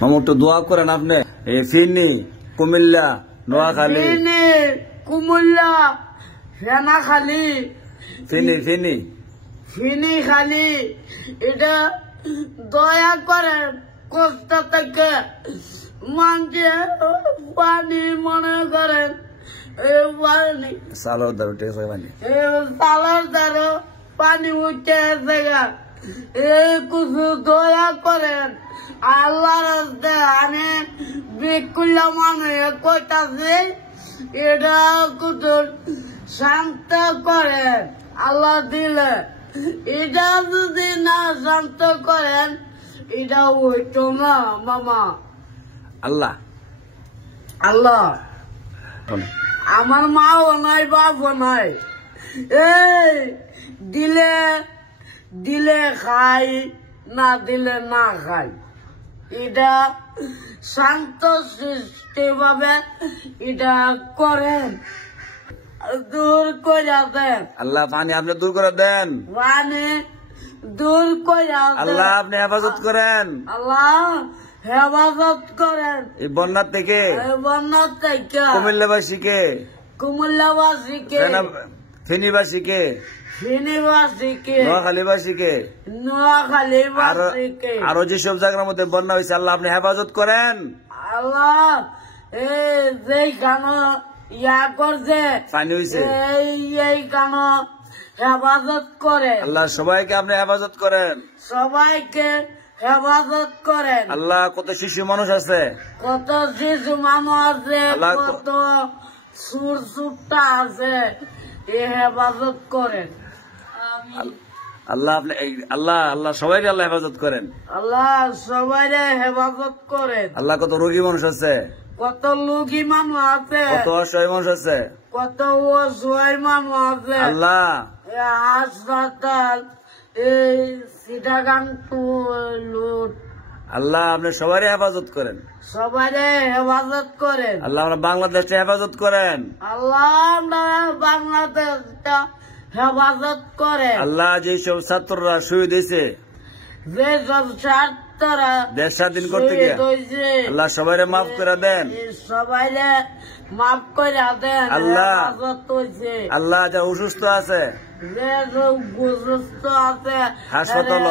মামু একটু দোয়া করেন আপনি। এই ফিনি, কুমিল্লা, নোয়াখালী, কুমিল্লা, সেনাখালী, ফিনি খালি এটা দয়া করেন কষ্ট থেকে মানুষে পানি মনে করেন সালোর দারু ঠিক আছে পানি, সালার দ্বারা পানি উঠে জায়গা কিছু দয়া করেন আল্লাহ রাস্তে আমি বিকুল্লা মানুষ কইতাছি এটা কিছু শান্ত করেন আল্লাহ দিলে। এটা যদি না শান্ত করেন এটা হইতো না মামা। আল্লাহ আল্লাহ আমার মাও নাই বাপও নাই, এই দিলে দিলে খাই, না দিলে না খাই। এটা শান্ত সৃষ্টি ভাবে এটা করেন, দূর করে দেন আল্লাহ। পানি আপনি দূর করে দেন, পানি দূর করে আল্লাহ। আপনি হেফাজত করেন, আল্লাহ হেফাজত করেন এই বন্যা থেকে, বন্যা থেকে কুমিল্লাবাসীকে, কুমিল্লাবাসীকে, ফেনীবাসীকে, নোয়াখালীবাসীকে, আরো যেসব জায়গার মধ্যে বন্যা হয়েছে আল্লাহ আপনি হেফাজত করেন আল্লাহ। যেই গান ইয়া করছে পানি হয়েছে এই গান হেফাজত করে আল্লাহ। সবাইকে আপনি হেফাজত করেন, সবাইকে হেফাজত করেন আল্লাহ। কত শিশু মানুষ আছে, কত শিশু মানুষ আছে, কত সুর সুরটা আছে, এ হেফাজত করেন আল্লাহ। আপনি আল্লাহ আল্লাহ সবাইকে আল্লাহ হেফাজত করেন, আল্লাহ সবাই হেফাজত করেন আল্লাহ। কত রোগী মানুষ আছে, কত লোকী মানুষ আছে, কত অসহায় মানুষ আছে, কত অসহায় মানুষ আছে আল্লাহ। হাসপাতাল এই সিটাগাং লুট আল্লাহ আপনি সবাই হেফাজত করেন, সবাই হেফাজত করেন আল্লাহ। আমরা বাংলাদেশে হেফাজত করেন আল্লাহ, আমরা বাংলাদেশটা হেফাজত করেন আল্লাহ। যেসব ছাত্ররা শহীদ হয়েছে, যেসব ছাত্ররা দেশ স্বাধীন করতে গিয়ে আল্লাহ সবাই মাফ করে দেন, সবাই মাফ করে দেন আল্লাহ। হেফাজত হয়েছে আল্লাহ যারা অসুস্থ আছে, যে সুস্থ আছে হাসপাতাল,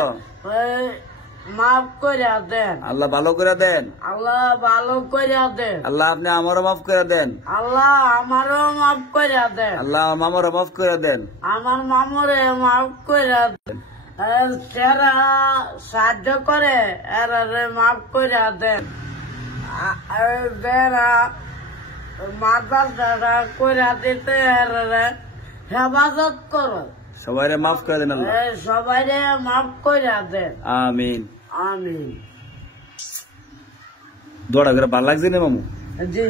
মাফ করে দেন আল্লাহ। ভালো করে দেন আল্লাহ, ভালো করে দেন আল্লাহ। আপনি আমারও মাফ করে দেন আল্লাহ, আমারও মাফ করে দেন আল্লাহ। মামারও মাফ করে দেন, আমার মামুরে মাফ করে দেন। যারা সাহায্য করে এরা মাফ করে দেন, যারা মাদ্রাসা করে দিতে এরা হেফাজত করো, সবাই মাফ করে দেন আল্লাহ। সবাই মাফ করে দেন, আমিন আমিন। দোয়া করে ভালো লাগছে না মামু? জি।